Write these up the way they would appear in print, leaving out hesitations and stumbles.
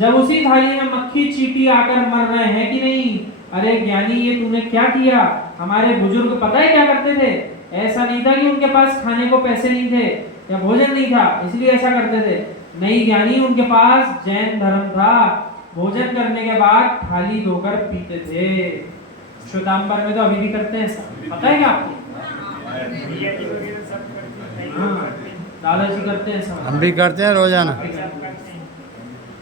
जब उसी थाली में मक्खी चींटी आकर मर रहे हैं कि नहीं, अरे ज्ञानी ये तूने क्या किया। हमारे बुजुर्ग पता है क्या करते थे, ऐसा नहीं था कि उनके पास खाने को पैसे नहीं थे या भोजन नहीं था इसलिए ऐसा करते थे, नहीं ज्ञानी उनके पास जैन धर्म था, भोजन करने के बाद थाली धोकर पीते थे। श्वेतांबर में तो अभी भी करते हैं ऐसा, पता है क्या आपको? हाँ, दादाजी करते हैं ऐसा, हम भी करते हैं रोजाना।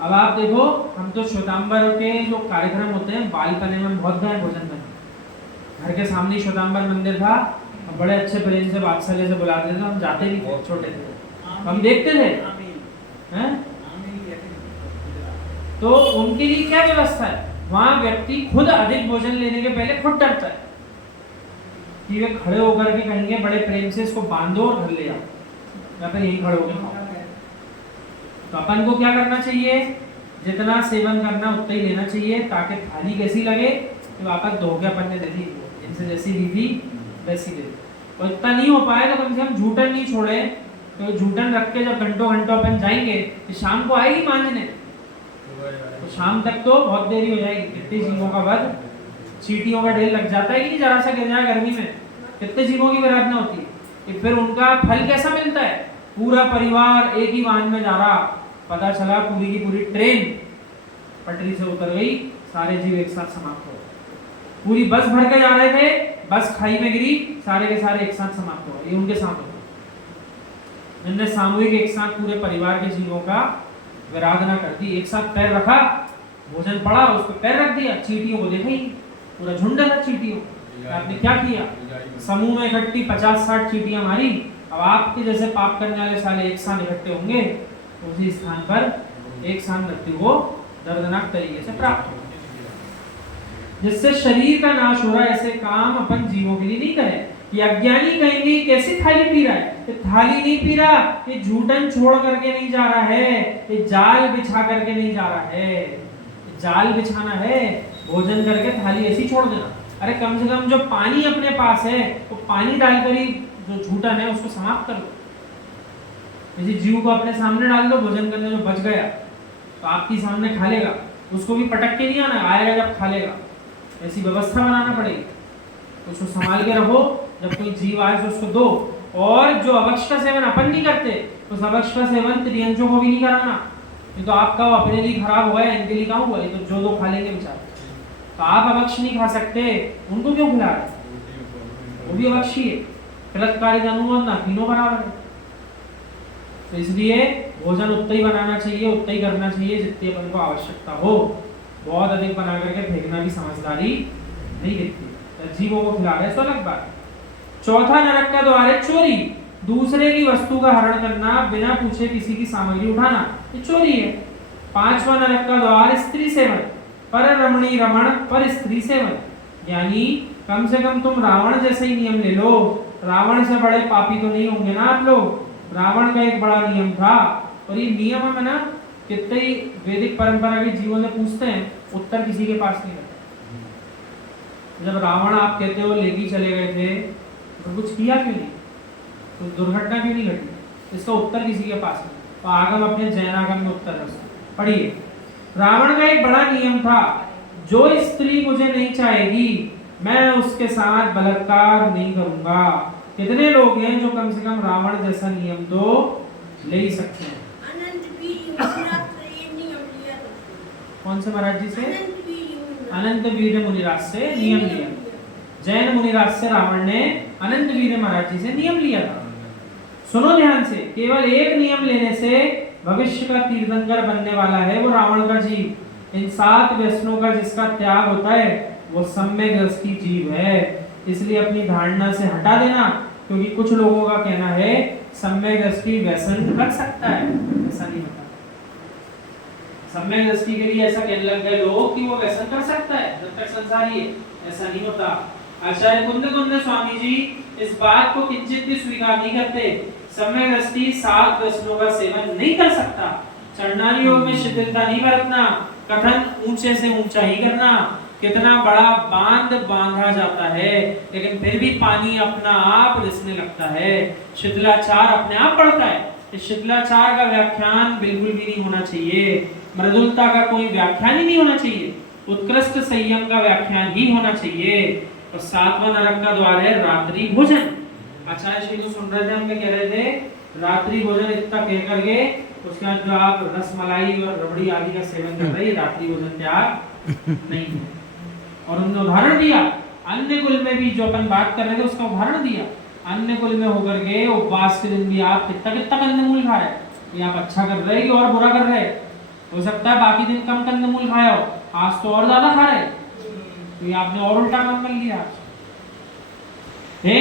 अब आप देखो, हम तो श्वेतांबर के जो कार्यक्रम होते हैं बालकने में बहुत गए भोजन में, घर के सामने श्वेतांबर मंदिर था, बड़े अच्छे प्रेम से वात्सल्य से बुलाते थे, हम जाते भी थे, छोटे थे हम देखते थे हैं? तो उनके लिए क्या व्यवस्था है, वहां व्यक्ति खुद अधिक भोजन लेने के पहले खुद डरता है कि वे खड़े होकर के कहेंगे बड़े प्रेम से इसको बांधो और घर ले जाओ, या फिर यहीं खड़े होकर खाओ। तो अपन को क्या करना चाहिए, जितना सेवन करना उतना ही लेना चाहिए, ताकि थाली कैसी लगे कि वापस धो के अपन ने दे दी, इनसे जैसी ली थी वैसी दे दी। और इतना नहीं हो पाए तो कम से कम झूठन नहीं छोड़े, तो झूठन रख के जब घंटों घंटों अपन जाएंगे तो शाम को आएगी मांझने, तो शाम तक तो बहुत देरी हो जाएगी। कितनी जीवों का वध, चींटियों का ढेर लग जाता है कि नहीं, जरा सा गिर जाए गर्मी में कितने जीवों की विराधना होती है, कि फिर उनका फल कैसा मिलता है, पूरा परिवार एक ही वाहन में जा रहा, पता चला पूरी की पूरी ट्रेन पटरी से उतर गई, सारे जीव एक साथ समाप्त हो गए। पूरी बस भर के जा रहे थे, बस खाई में गिरी, सारे के सारे एक साथ समाप्त हो गए। ये उनके साथ होगा, इनने सामूहिक एक साथ पूरे परिवार के जीवों का विराधना कर दी। एक साथ पैर रखा, भोजन पड़ा, उस पर पैर रख दिया, चींटियों को देखा ही पूरा झुंड था चींटियों। आपने क्या किया, समूह में इकट्ठी 50-60 चींटियां मारी। अब आपके जैसे पाप करने वाले साले एक साथ इकट्ठे होंगे, उसी स्थान पर एक साथ मृत्यु को दर्दनाक तरीके से प्राप्त हो, जिससे शरीर का नाश हो रहा है। ऐसे काम अपन जीवों के लिए नहीं करें। ये अज्ञानी कहेंगे कैसी थाली पी रहा है, ये थाली नहीं पी रहा, ये झूठन छोड़ करके नहीं जा रहा है, ये जाल बिछा करके नहीं जा रहा है। जाल बिछाना है, भोजन करके थाली ऐसी छोड़ देना। अरे कम से कम जो पानी अपने पास है वो पानी डालकर ही जो झूठन है उसको समाप्त कर लो। किसी जीव को अपने सामने डाल दो, भोजन करने जो बच गया तो आपके सामने खा लेगा, उसको भी पटक के नहीं आना, आएगा जब खा लेगा। ऐसी व्यवस्था बनाना पड़ेगी, उसको संभाल के रखो, जब कोई जीव आए तो उसको दो। और जो अभक्ष का सेवन अपन नहीं करते, उस अभक्ष का सेवन त्रियंचों को भी नहीं कराना। ये तो आपका अपने लिए खराब हुआ है, इनके लिए कहाँ हुआ, ये तो जो दो खा लेंगे बेचारे। तो आप अभक्ष नहीं खा सकते, उनको क्यों खिला रहे, वो भी अभक्ष ही है। गलतकारी अनुमोदन ना तीनों बराबर है। तो इसलिए भोजन उतना ही बनाना चाहिए, उतना ही करना चाहिए जितनी अपन को आवश्यकता हो। बहुत अधिक बना करके फेंकना भी समझदारी नहीं दिखती। तो जीवों को खिला रहे तो अलग बात। चौथा नरक का द्वार है चोरी, दूसरे की वस्तु का हरण करना, बिना पूछे किसी की सामग्री उठाना, ये चोरी है। पांचवा नरक का द्वार स्त्री सेवन, पर रमणी रमण पर स्त्री सेवन, यानी कम से कम तुम रावण जैसे ही नियम ले लो, रावण से बड़े पापी तो नहीं होंगे ना आप लोग। रावण का एक बड़ा नियम था, और ये नियम है ना, कितने ही वैदिक परंपरा के जीवों से पूछते हैं, उत्तर किसी के पास नहीं रहता। जब रावण आप कहते हो लेके चले गए थे तो कुछ किया क्यों नहीं, कुछ दुर्घटना क्यों नहीं घटी, इसका उत्तर किसी के पास नहीं। तो आगम अपने जैनागम में उत्तर है, पढ़िए। रावण का एक बड़ा नियम था, जो स्त्री मुझे नहीं चाहेगी मैं उसके साथ बलात्कार नहीं करूंगा। कितने लोग हैं जो कम से कम रावण जैसा नियम तो ले ही सकते हैं। कौन से महाराज जी से? अनंत वीर मुनिराज से नियम लिया। जैन मुनिराज से रावण ने अनंत वीर महाराज जी से नियम लिया था। सुनो ध्यान से, केवल एक नियम लेने से भविष्य का तीर्थंकर बनने वाला है वो रावण का जीव। इन 7 व्यसनों का जिसका त्याग होता है वो सम्यक दृष्टि जीव है। इसलिए अपनी धारणा से हटा देना, क्योंकि कुछ लोगों का कहना है सम्यक दृष्टि व्यसन कर सकता है, ऐसा नहीं होता। सम्यक दृष्टि के लिए ऐसा कहने लग गए लोग कि वो व्यसन कर सकता है जब तक संसारी है, ऐसा नहीं होता। आचार्य कुंद स्वामी जी इस बात को किंचित भी स्वीकार नहीं करते। सम्यक दृष्टि 7 व्यसनों का सेवन नहीं कर सकता। चरणानी योग में शिथिलता नहीं बरतना, कथन ऊंचे से ऊंचा ही करना। कितना बड़ा बांध बांधा जाता है लेकिन फिर भी पानी अपना आप रिसने लगता है। शिथिलाचार अपने आप बढ़ता है। इस शिथिलाचार का व्याख्यान बिल्कुल भी नहीं होना चाहिए। मृदुलता का कोई व्याख्यान ही नहीं होना चाहिए, उत्कृष्ट संयम का व्याख्यान ही होना चाहिए। और 7वां नरक का द्वार है रात्रि भोजन। आचार्य श्री को सुन रहे थे, हम क्या कह रहे थे, रात्रि भोजन इतना कह करके उसके बाद जो आप रसमलाई और रबड़ी आदि का सेवन कर रहे हैं, रात्रि भोजन त्याग नहीं है। और उन्होंने उदाहरण दिया, अन्य कुल में भी जो अपन बात कर रहे थे उसका उदाहरण दिया। अन्य कुल में होकर के उपवास के दिन भी आप कितना कितना कंदमूल खा रहे हैं, ये आप अच्छा कर रहे हैं कि और बुरा कर रहे हैं? हो सकता है बाकी दिन कम कंदमूल खाया हो, आज तो और ज्यादा खा रहे, तो ये आपने और उल्टा काम कर लिया। हे